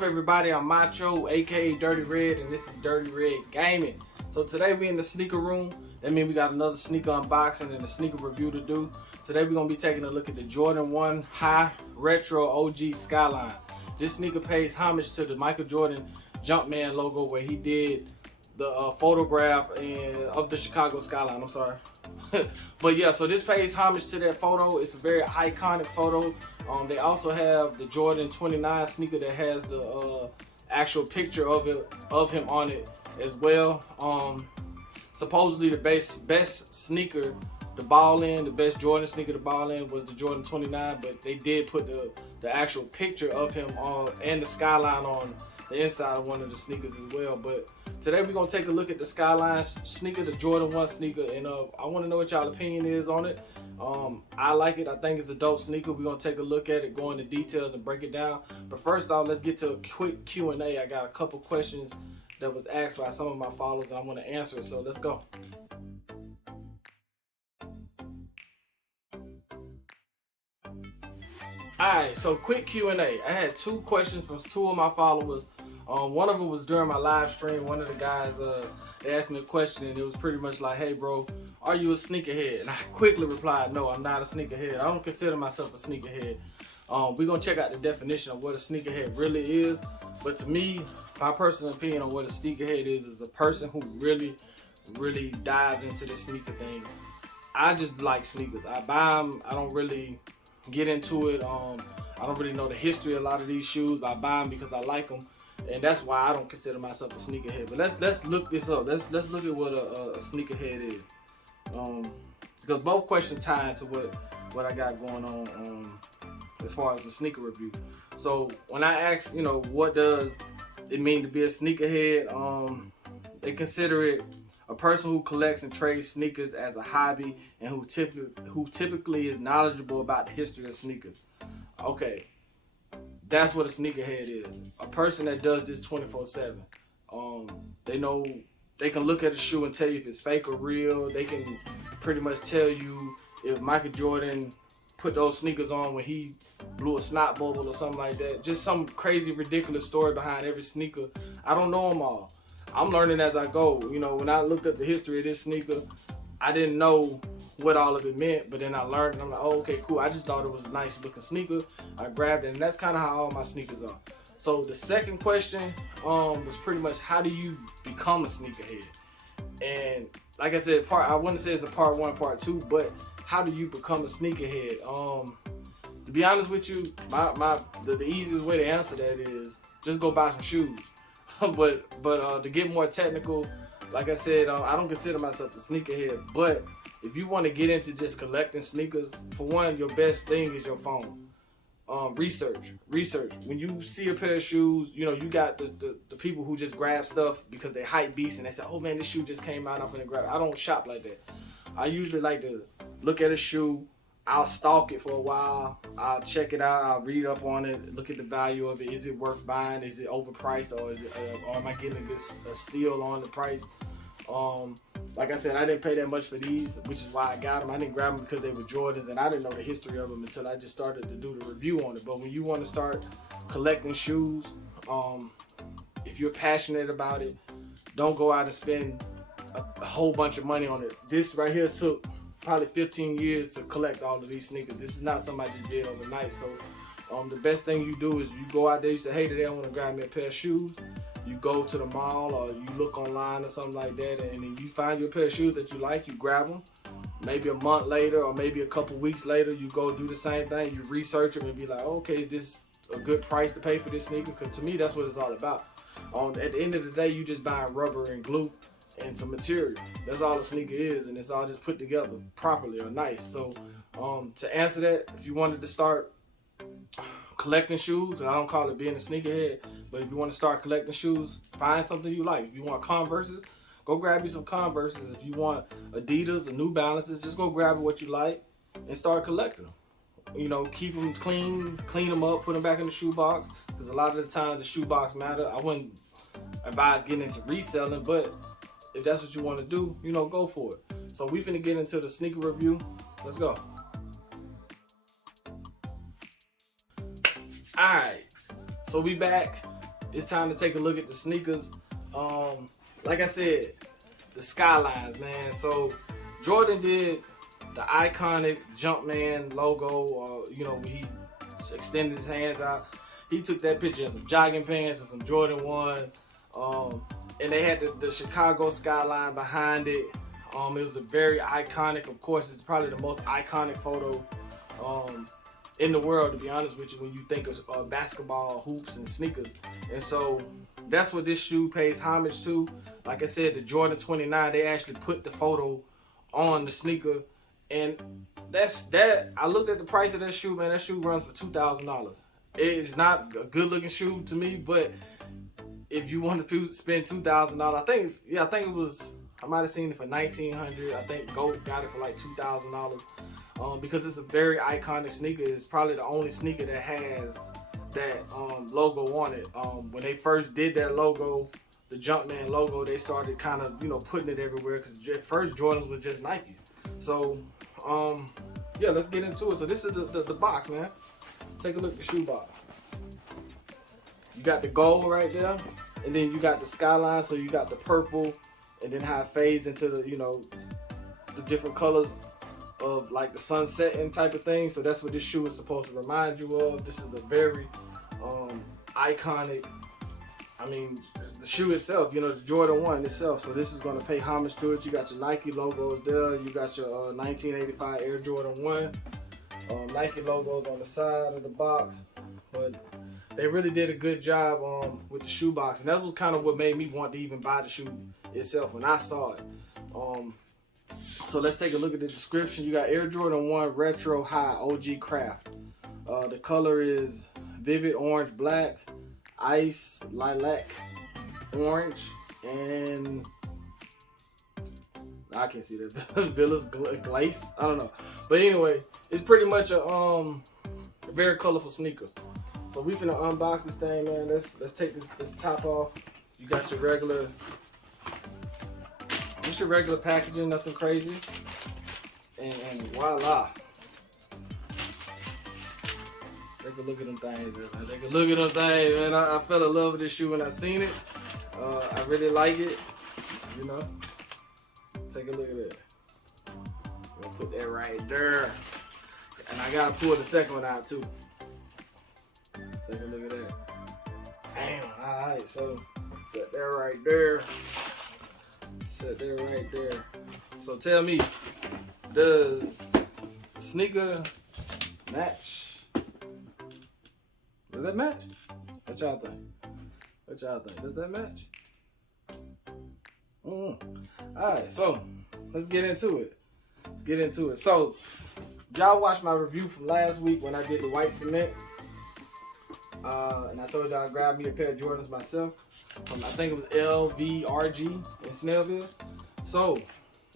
Everybody, I'm Macho, aka Dirty Red, and this is Dirty Red Gaming. So today we in the sneaker room. That means we got another sneaker unboxing and a sneaker review to do. Today we're gonna be taking a look at the Jordan 1 High Retro OG Skyline. This sneaker pays homage to the Michael Jordan Jumpman logo, where he did the photograph of the Chicago skyline. I'm sorry. But yeah, so this pays homage to that photo. It's a very iconic photo. They also have the Jordan 29 sneaker that has the actual picture of him on it as well. Supposedly the best sneaker to ball in, the best Jordan sneaker to ball in was the Jordan 29, but they did put the actual picture of him on and the skyline on the inside of one of the sneakers as well. But today we're gonna take a look at the Skyline sneaker, the Jordan 1 sneaker, and I want to know what y'all opinion is on it. I like it. I think it's a dope sneaker. We're gonna take a look at it, go into details, and break it down. But first off, let's get to a quick Q&A. I got a couple questions that was asked by some of my followers, and I want to answer it. So let's go. Alright, so quick Q&A. I had two questions from two of my followers. One of them was during my live stream. One of the guys they asked me a question, and it was pretty much like, "Hey bro, are you a sneakerhead?" And I quickly replied, "No, I'm not a sneakerhead. I don't consider myself a sneakerhead." We're gonna check out the definition of what a sneakerhead really is. But to me, my personal opinion on what a sneakerhead is a person who really dives into this sneaker thing. I just like sneakers. I buy them. I don't really get into it. I don't really know the history of a lot of these shoes, but I buy them because I like them, and that's why I don't consider myself a sneakerhead. But let's look this up. Let's look at what a sneakerhead is, because both questions tie into what I got going on as far as the sneaker review. So when I ask, what does it mean to be a sneakerhead, they consider it a person who collects and trades sneakers as a hobby, and who typically is knowledgeable about the history of sneakers. Okay, that's what a sneakerhead is. A person that does this 24/7. They can look at a shoe and tell you if it's fake or real. They can pretty much tell you if Michael Jordan put those sneakers on when he blew a snot bubble or something like that. Just some crazy, ridiculous story behind every sneaker. I don't know them all. I'm learning as I go. When I looked up the history of this sneaker, I didn't know what all of it meant, but then I learned, and I'm like, oh, okay, cool. I just thought it was a nice looking sneaker. I grabbed it, and that's kind of how all my sneakers are. So the second question was pretty much, how do you become a sneakerhead? And like I said, I wouldn't say it's a part one, part two, but how do you become a sneakerhead? To be honest with you, the easiest way to answer that is just go buy some shoes. but to get more technical, like I said, I don't consider myself a sneakerhead. But if you want to get into just collecting sneakers, for one, your best thing is your phone. Research. When you see a pair of shoes, you got the people who just grab stuff because they hype beasts and they say, "Oh man, this shoe just came out, I'm gonna grab it." I don't shop like that. I usually like to look at a shoe. I'll stalk it for a while. I'll check it out. I'll read up on it. Look at the value of it. Is it worth buying? Is it overpriced, or or am I getting a steal on the price? Like I said, I didn't pay that much for these, which is why I got them. I didn't grab them because they were Jordans, and I didn't know the history of them until I just started to do the review on it. But when you want to start collecting shoes, if you're passionate about it, don't go out and spend a whole bunch of money on it. This right here took probably 15 years to collect all of these sneakers. This is not something I just did overnight. So the best thing you do is you go out there, you say, "Hey, today I want to grab me a pair of shoes." You go to the mall or you look online or something like that, and then you find your pair of shoes that you like, you grab them. Maybe a month later or maybe a couple weeks later, you go do the same thing. You research them and be like, "Okay, is this a good price to pay for this sneaker?" Because to me, that's what it's all about. At the end of the day, you just buying rubber and glue and some material. That's all a sneaker is, and it's all just put together properly or nice. So to answer that, if you wanted to start collecting shoes, and I don't call it being a sneakerhead, but if you want to start collecting shoes, find something you like. If you want Converses, go grab you some Converses. If you want Adidas or New Balances, just go grab what you like and start collecting them. Keep them clean them up, put them back in the shoebox, because a lot of the time the shoebox matter. I wouldn't advise getting into reselling, but if that's what you want to do, go for it. So we finna get into the sneaker review. Let's go. Alright, so we back. it's time to take a look at the sneakers. Like I said, the Skylines, man. So Jordan did the iconic Jumpman logo, you know, when he extended his hands out. He took that picture in some jogging pants and some Jordan 1. And they had the Chicago skyline behind it. It was a very iconic, of course, it's probably the most iconic photo in the world, to be honest with you, when you think of basketball, hoops, and sneakers. And so that's what this shoe pays homage to. Like I said, the Jordan 29, they actually put the photo on the sneaker. And that's that. I looked at the price of that shoe, man. That shoe runs for $2,000. It's not a good looking shoe to me, but if you want to spend $2,000, I think it was, I might have seen it for $1,900. I think GOAT got it for like $2,000 because it's a very iconic sneaker. It's probably the only sneaker that has that logo on it. When they first did that logo, the Jumpman logo, they started kind of, you know, putting it everywhere because at first Jordans was just Nike. So yeah, let's get into it. So this is the box, man. Take a look at the shoe box. You got the gold right there, and then you got the Skyline, so you got the purple, and then how it fades into the, you know, the different colors of like the sunsetting type of thing. So that's what this shoe is supposed to remind you of. This is a very iconic, I mean, the shoe itself, you know, the Jordan 1 itself. So this is going to pay homage to it. You got your Nike logos there. You got your 1985 Air Jordan 1. Nike logos on the side of the box. But they really did a good job with the shoe box. And that was kind of what made me want to even buy the shoe itself when I saw it. So let's take a look at the description. You got Air Jordan 1 Retro High OG Craft. The color is vivid orange black, ice lilac orange, and I can't see that. Villa's glace. I don't know. But anyway, it's pretty much a very colorful sneaker. So we finna unbox this thing, man. Let's take this top off. You got your regular, just your regular packaging, nothing crazy. And voila. Take a look at them things, man. Take a look at them things, man. I fell in love with this shoe when I seen it. I really like it, you know. Take a look at that. I'm gonna put that right there. And I gotta pull the second one out too. Take a look at that. Damn, alright, so set that right there. Set that right there. So tell me, does the sneaker match? Does that match? What y'all think? What y'all think? Does that match? Alright, so let's get into it. So y'all watched my review from last week when I did the white cements. And I told y'all I grabbed me a pair of Jordans myself. I think it was LVRG in Snellville. So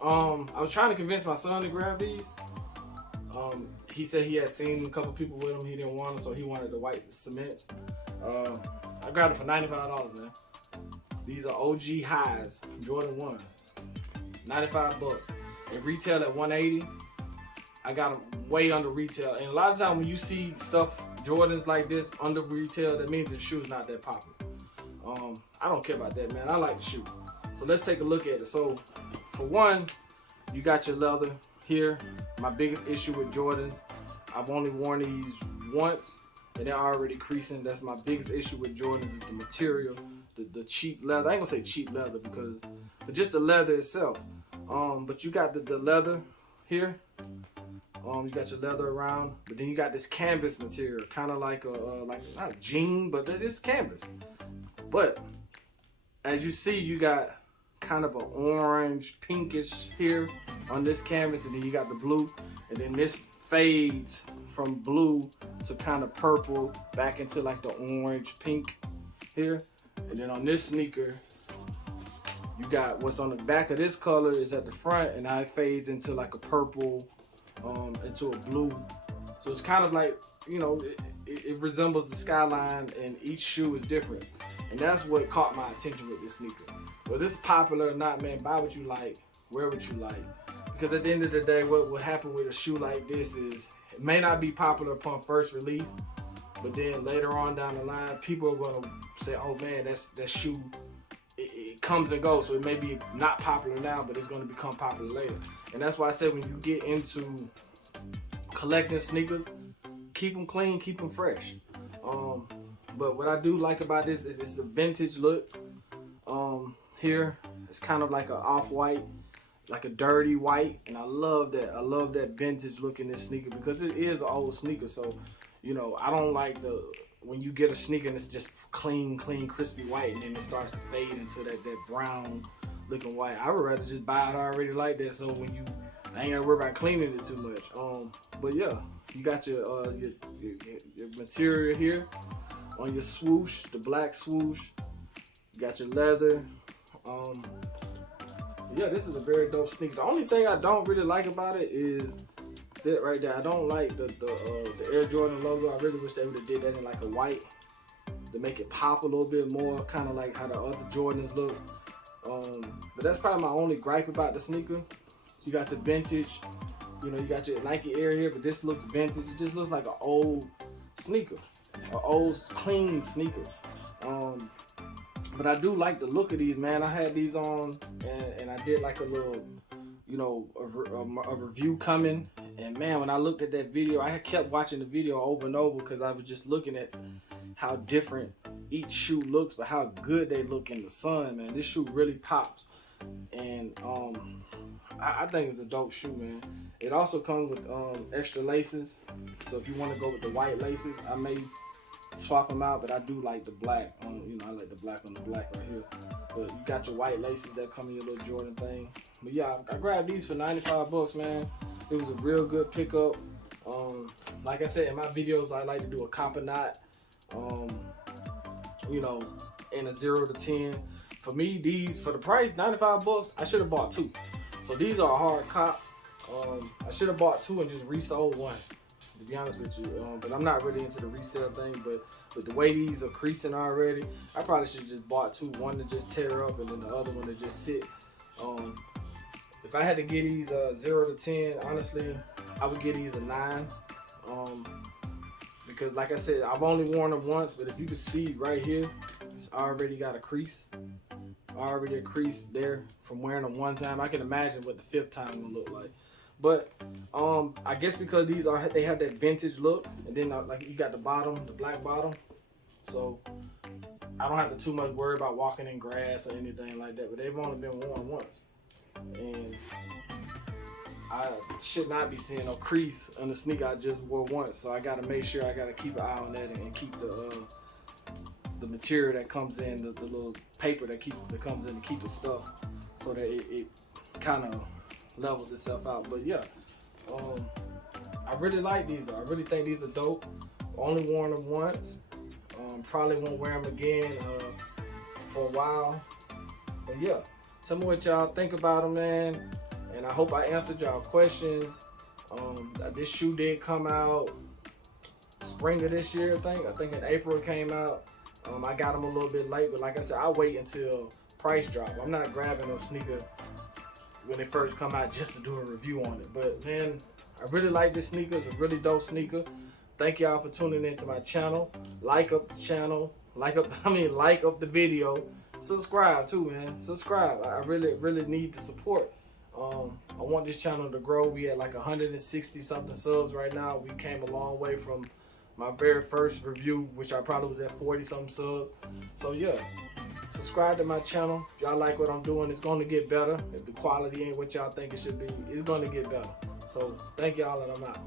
I was trying to convince my son to grab these. He said he had seen a couple people with them. He didn't want them, so he wanted the white cements. I grabbed it for $95, man. These are OG highs, Jordan 1s. 95 bucks. They retail at $180. I got them way under retail. And a lot of times when you see stuff, Jordans like this under retail, that means the shoe's not that popular. I don't care about that, man. I like the shoe. So let's take a look at it. So for one, you got your leather here. My biggest issue with Jordans, I've only worn these once and they're already creasing. That's my biggest issue with Jordans is the material, the cheap leather. I ain't gonna say cheap leather but just the leather itself. But you got the leather here. You got your leather around, but then you got this canvas material, kind of like like not jean, but it is canvas. But as you see, you got kind of an orange, pinkish here on this canvas, and then you got the blue, and then this fades from blue to kind of purple back into like the orange, pink here, and then on this sneaker, you got what's on the back of this color is at the front, and now it fades into like a purple. Into a blue, so it's kind of like, you know, it resembles the Skyline, and each shoe is different, and that's what caught my attention with this sneaker. Whether it's popular or not, man, buy what you like, wear what you like, because at the end of the day, what will happen with a shoe like this is it may not be popular upon first release, But then later on down the line, people are gonna say, "Oh man, that shoe, it comes and goes." So it may be not popular now, but it's gonna become popular later. And that's why I said when you get into collecting sneakers, keep them clean, keep them fresh. But what I do like about this is it's the vintage look. Here it's kind of like an off-white, like a dirty white, and I love that. I love that vintage look in this sneaker because it is an old sneaker. So, you know, I don't like when you get a sneaker and it's just clean, crispy white, and then it starts to fade into that brown looking white. I would rather just buy it already like that, so when I ain't gotta worry about cleaning it too much. But yeah, you got your material here on your swoosh, the black swoosh. You got your leather. Yeah, this is a very dope sneaker. The only thing I don't really like about it is that right there. I don't like the Air Jordan logo. I really wish they would have did that in like a white to make it pop a little bit more, kind of like how the other Jordans look. But that's probably my only gripe about the sneaker. You got the vintage, you know, you got your Nike Air here, but this looks vintage. It just looks like an old sneaker, an old clean sneaker. But I do like the look of these, man. I had these on, and I did like a little, you know, a review coming. And man, when I looked at that video, I kept watching the video over and over because I was just looking at how different each shoe looks, but how good they look in the sun, man. This shoe really pops, and I think it's a dope shoe, man. It also comes with extra laces, so if you want to go with the white laces, I may swap them out, but I do like the black. You know, I like the black on the black right here. But you got your white laces that come in your little Jordan thing. But yeah, I grabbed these for 95 bucks, man. It was a real good pickup. Like I said in my videos, I like to do a cop or not. You know, in a 0 to 10. For me, these, for the price, 95 bucks, I should have bought 2. So these are a hard cop. I should have bought 2 and just resold 1, to be honest with you. But I'm not really into the resale thing. But the way these are creasing already, I probably should have just bought 2. One to just tear up and then the other one to just sit. If I had to get these 0 to 10, honestly, I would get these a 9. Because like I said, I've only worn them once, but if you can see right here, it's already got a crease. Already a crease there from wearing them one time. I can imagine what the 5th time will look like. But I guess because they have that vintage look, and then like you got the bottom, the black bottom, so I don't have to too much worry about walking in grass or anything like that. But they've only been worn once, and I should not be seeing no crease on the sneaker I just wore once. So I gotta make sure I gotta keep an eye on that and keep the material that comes in, the little paper that comes in to keep it stuffed, so that it kind of levels itself out. But yeah, I really like these though. I really think these are dope. Only worn them once. Probably won't wear them again for a while. But yeah, tell me what y'all think about them, man. And I hope I answered y'all questions. This shoe did come out spring of this year, I think in April it came out. I got them a little bit late, but like I said, I'll wait until price drop. I'm not grabbing a sneaker when they first come out just to do a review on it. But man, I really like this sneaker. It's a really dope sneaker. Thank y'all for tuning into my channel. Like up the channel. Like up the video. Subscribe too, man. Subscribe. I really need the support. I want this channel to grow. We at like 160 something subs right now. We came a long way from my very first review, which I probably was at 40 something subs. So yeah, subscribe to my channel. If y'all like what I'm doing, it's going to get better. If the quality ain't what y'all think it should be, it's going to get better. So thank y'all, and I'm out.